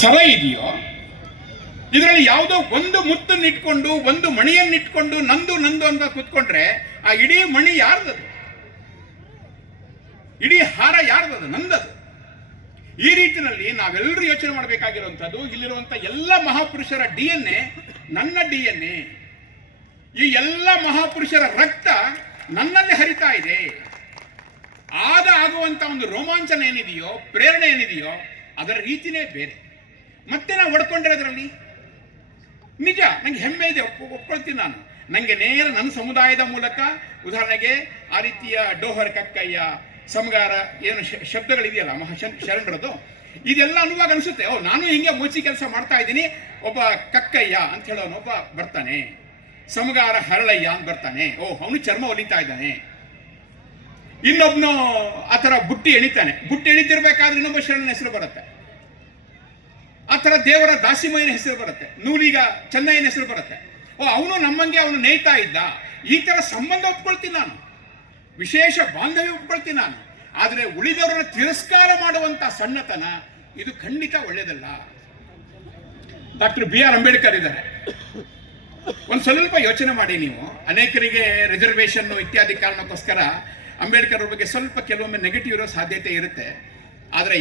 ಸರ ಇದೆಯೋ? ಇದರಲ್ಲಿ ಯಾವುದೋ ಒಂದು ಮುತ್ತನ್ನಿಟ್ಕೊಂಡು ಒಂದು ಮಣಿಯನ್ನಿಟ್ಕೊಂಡು ನಂದು ನಂದು ಅಂತ ಕೂತ್ಕೊಂಡ್ರೆ ಆ ಇಡೀ ಮಣಿ ಯಾರ್ದದು? ಇಡೀ ಹಾರ ಯಾರ್ದದು? ನಂದದು. ಈ ರೀತಿಯಲ್ಲಿ ನಾವೆಲ್ಲರೂ ಯೋಚನೆ ಮಾಡಬೇಕಾಗಿರುವಂಥದ್ದು, ಇಲ್ಲಿರುವಂಥ ಎಲ್ಲ ಮಹಾಪುರುಷರ ಡಿ ಎನ್ ಎ ನನ್ನ ಡಿ ಎನ್ ಎ ಈ ಎಲ್ಲ ಮಹಾಪುರುಷರ ರಕ್ತ ನನ್ನಲ್ಲಿ ಹರಿತಾ ಇದೆ. ಆದ ಆಗುವಂತ ಒಂದು ರೋಮಾಂಚನ ಏನಿದೆಯೋ, ಪ್ರೇರಣೆ ಏನಿದೆಯೋ, ಅದರ ರೀತಿನೇ ಬೇರೆ. ಮತ್ತೆ ನಾವು ಒಡ್ಕೊಂಡಿರೋದ್ರಲ್ಲಿ ನಿಜ, ನಂಗೆ ಹೆಮ್ಮೆ ಇದೆ, ಒಪ್ಕೊ- ಒಪ್ಕೊಳ್ತೀನಿ ನಾನು. ನನಗೆ ನೇರ ನನ್ನ ಸಮುದಾಯದ ಮೂಲಕ ಉದಾಹರಣೆಗೆ ಆ ರೀತಿಯ ಡೋಹರ್ ಕಕ್ಕಯ್ಯ, ಸಮಗಾರ ಏನು ಶಬ್ದಗಳಿದೆಯಲ್ಲ, ಮಹಾ ಶರಣರದು? ಇದೆಲ್ಲ ಅನುವಾಗ ಅನಿಸುತ್ತೆ. ಓ, ನಾನು ಹಿಂಗೆ ಮೋಚಿ ಕೆಲಸ ಮಾಡ್ತಾ ಇದ್ದೀನಿ, ಒಬ್ಬ ಕಕ್ಕಯ್ಯ ಅಂತ ಹೇಳೋನೊಬ್ಬ ಬರ್ತಾನೆ. ಸಮಗಾರ ಹರಳಯ್ಯ ಅಂತ ಬರ್ತಾನೆ. ಓ, ಅವನು ಚರ್ಮ ಒಲಿತಾ ಇದ್ದಾನೆ. ಇನ್ನೊಬ್ನು ಆ ಥರ ಬುಟ್ಟಿ ಎಣಿತಾನೆ. ಬುಟ್ಟಿ ಎಣಿತಿರ್ಬೇಕಾದ್ರೆ ಇನ್ನೊಬ್ಬ ಶರಣನ ಹೆಸರು ಬರುತ್ತೆ. ಆ ಥರ ದೇವರ ದಾಸಿಮಯ್ಯನ ಹೆಸರು ಬರುತ್ತೆ. ನೂಲಿಗ ಚೆನ್ನಯ್ಯನ ಹೆಸರು ಬರುತ್ತೆ. ಓ, ಅವನು ನಮ್ಮಂಗೆ ಅವನು ನೇಯ್ತಾ ಇದ್ದ. ಈ ಥರ ಸಂಬಂಧ ಒಪ್ಕೊಳ್ತೀನಿ ನಾನು. ವಿಶೇಷ ಬಾಂಧವ್ಯ ಒಪ್ಕೊಳ್ತೀನಿ ನಾನು. ಆದರೆ ಉಳಿದವರನ್ನ ತಿರಸ್ಕಾರ ಮಾಡುವಂತ ಸಣ್ಣತನ, ಇದು ಖಂಡಿತ ಒಳ್ಳೆಯದಲ್ಲ ಡಾಕ್ಟರ್ ಬಿ ಆರ್ ಅಂಬೇಡ್ಕರ್ ಇದ್ದಾರೆ. ಒಂದು ಸ್ವಲ್ಪ ಯೋಚನೆ ಮಾಡಿ ನೀವು. ಅನೇಕರಿಗೆ ರಿಸರ್ವೇಶನ್ ಇತ್ಯಾದಿ ಕಾರಣಕ್ಕೋಸ್ಕರ ಅಂಬೇಡ್ಕರ್ ಅವ್ರ ಬಗ್ಗೆ ಸ್ವಲ್ಪ ಕೆಲವೊಮ್ಮೆ ನೆಗೆಟಿವ್ ಇರೋ ಸಾಧ್ಯತೆ ಇರುತ್ತೆ. ಆದರೆ